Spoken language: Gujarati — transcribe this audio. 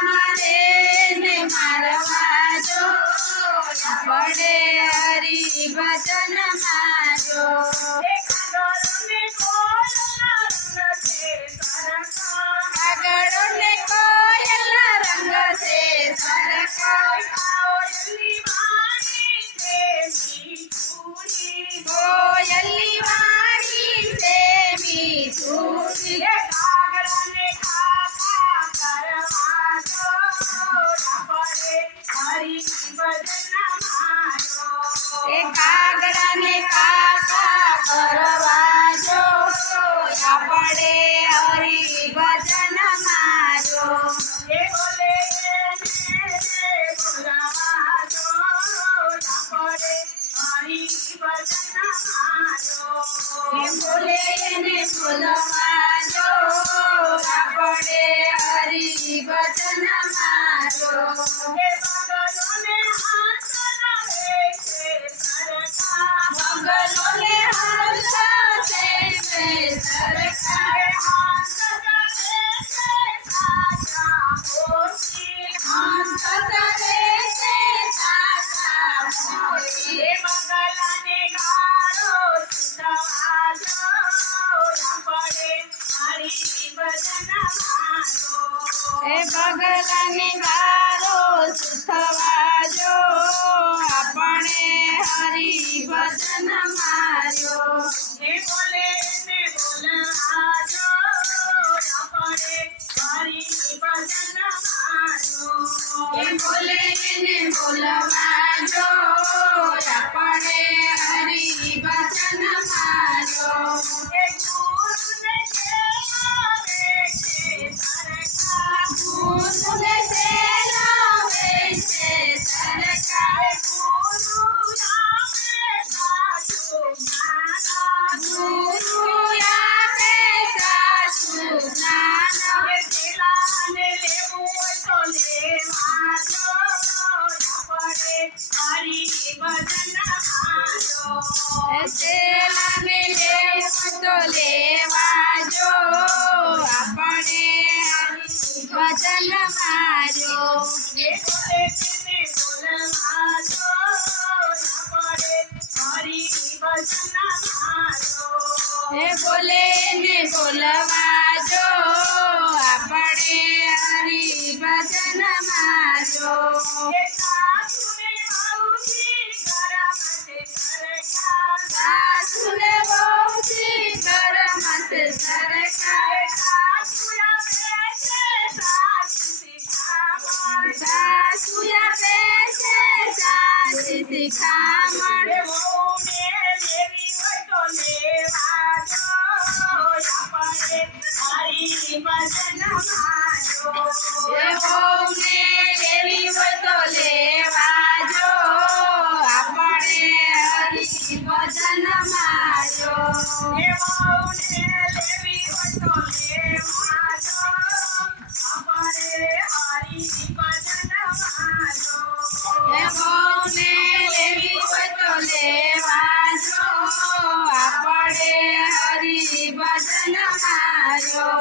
મારે ને મારવા જો આપણે હરી ભજન મારો કાગળો ને કોયલના રંગ છે સરખા કોયલની વાણી છે મીઠું એ કાગડાને કાકા કરવા જો આપણે હરી ભજન મારો એ બોલે ને બોલવા જો આપણે હરી ભજન મારો બગલોને હંસ છે સરખા હંસ કરે છે સાચા મોરી બગલાને ગાળો સુધવા જો આપણે હરી ભજન મારો એ બગલાને ગાળો સુધવા જો આપણે હરી ભજન માર્યો એ બોલે ને બોલવા જો આપણે હરી ભજન માર્યો એ બોલે ને બોલવા જો આપણે હરી ભજન માર્યો એ ગુરુને સેલાવે છે સરખા ગુરુને સેલાવે છે સરખા સેલાને લેવું તો લેવા જો આપણે ભજન માર્યો એ બોલે તેને બોલવા જો આપણે હરી ભજન મારો એ બોલે ને બોલવા જો આપણે હરી ભજન મારો સાસુને બહુથી ગરમ છે સરખા સાસુયા બેસે સાસી શિખામણ હરી ભજન મારો એ વહુને લેવી હોય તો લેવા જો આપણે હરી ભજન મારો એ વહુને લેવી હોય તો લેવા જો આપણે હરી ભજન મારો એ વહુને લેવી હોય તો લેવા જો આપણે હરી ભજન મારો